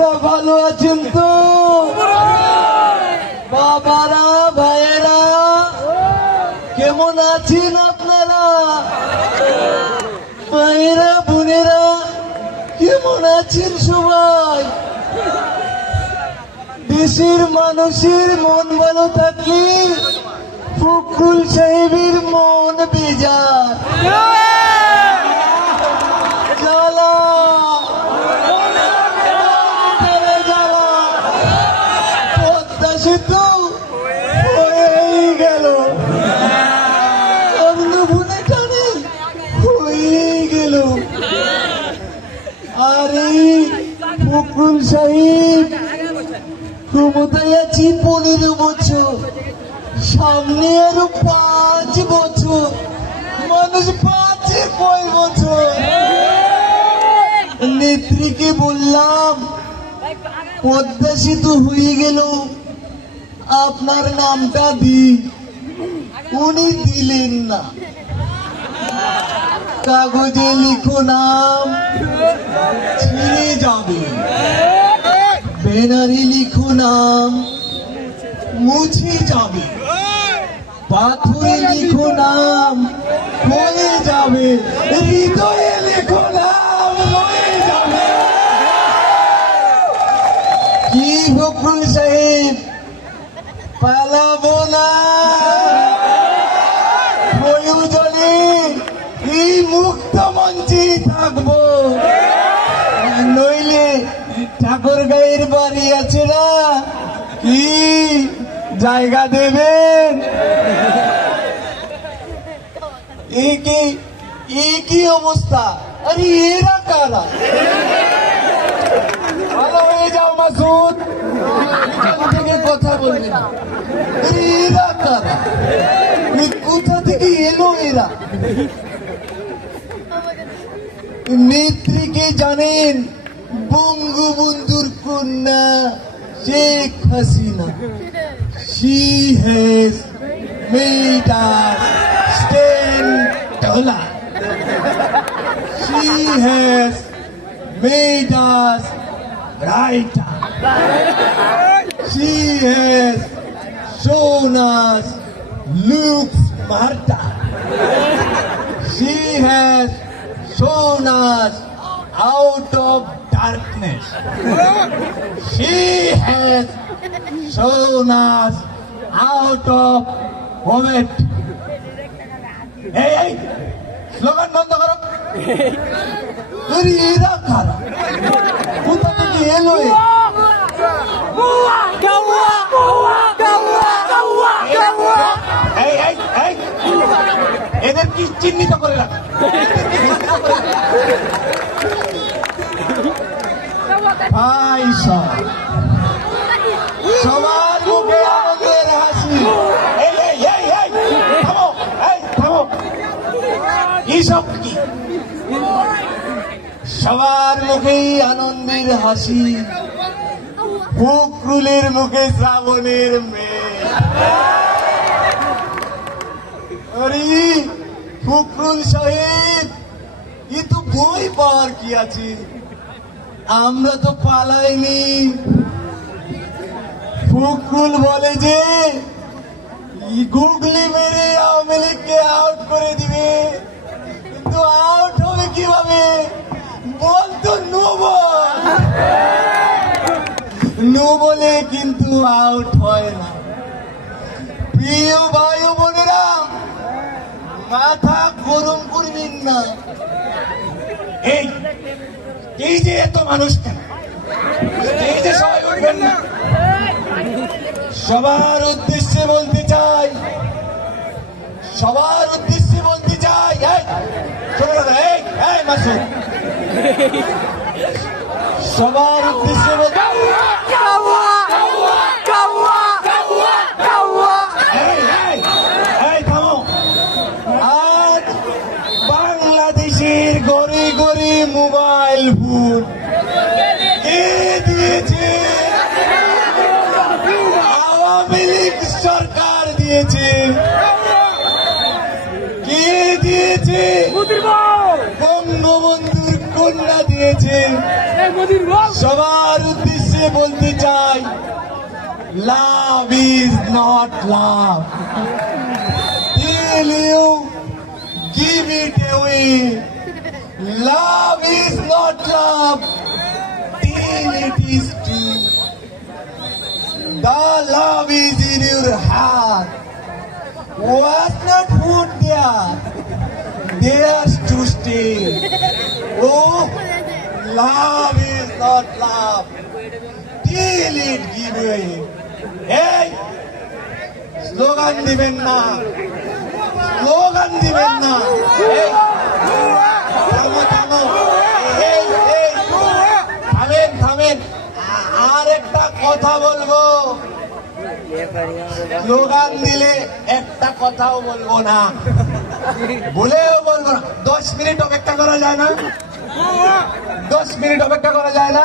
আপনারা ভালো আছেন তো? বাবারা, ভাইয়েরা, কেমন আছেন আপনারা? ভাইয়েরা, বোনেরা, কেমন আছেন সবাই? দেশের মানুষের মন ভালো থাকলে ফখরুল সাহেবের মন বেজার। জ্বালা পদ্মা সেতু হয়েই গেল, অন্নভূমি টানে হয়েই গেল। আর এই ফখরুল সাহেব ক্ষমতায় আছি 15 বছর, সামনে আরো 5 বছর, মানুষ পাচ্ছে কয় বছর। নেত্রীকে বললাম পদ্মা সেতু হয়ে গেল, আপনার নামটা দি, উনি দিলেন না। কাগজে লিখো নাম, ছিঁড়ে যাবে। ব্যানারে লিখো নাম, মুছে যাবে। পাথরে লিখো নাম, হয়ে যাবে। হৃদয়ে লিখো নাম, রয়ে যাবে। কি ফখরুল সাহেব, পালাবো না, প্রয়োজনে এই মুক্ত মঞ্চে থাকবো। নইলে ঠাকুরগাঁয়ের বাড়ি আছে না, কি জায়গা দেবেন? কি অবস্থা? আরে এরা কারা? ভালো হয়ে যাও মাসুদ, থেকে কথা বলবে না। এরা কারা? কোথা থেকে এলো এরা? নেত্রীকে জানেন, বঙ্গবন্ধুর কন্যা Sheikh Hasina. She has made us stand taller. She has made us brighter. She has shown us look smarter. She has shown us out of darkness. She has shown us out of poverty. এই slogan বন্ধ করো। এরা কারা? কোথা থেকে এলো? এদের কি চিহ্নিত করে রাখ। ভাই সবার মুখে আনন্দের হাসি। এইসব কি? সবার মুখেই আনন্দের হাসি, ফখরুলের মুখে শ্রাবণের মেঘ। আরে ফখরুল সাহেব, এ তো বই পাওয়ার কি আছে? আমরা তো পালাইনি। ফখরুল বলে যে গুগলি মেরে আওয়ামী লীগকে আউট করে দিবে, কিন্তু আউট হবে কিভাবে? বলতো নো বলে কিন্তু আউট হয় না। প্রিয় ভাই ও বোনেরা, মাথা গরম করবেন না। এই যে এত মানুষ, এই যে সবাই উঠবেন না। সবার উদ্দেশ্যে বলতে চাই, সবার উদ্দেশ্যে বলতে চাই, মাসুদ, সবার উদ্দেশ্যে বলতে আজ বাংলাদেশের ঘরে ঘরে মোবাইল ফোন কে দিয়েছে? আওয়ামী লীগ সরকার দিয়েছে। কে দিয়েছে? বঙ্গবন্ধুর প্রেরণা দিয়েছে সবার উদ্দেশ্যে বলতে চাই, love is not love till you give it away. Love is not love till it is true. The love is in your heart, was not put there, there's to stay. Oh, love is not love till it give away. Hey, slogan দিবেন না, slogan দিবেন না। এই, থামো, থামো। এই, এই, থামেন, থামেন। আর একটা কথা বলবো, স্লোগান দিলে একটা কথাও বলবো না, বলেও বলবো না। 10 মিনিট অপেক্ষা করা যায় না? 10 মিনিট অপেক্ষা করা যায় না?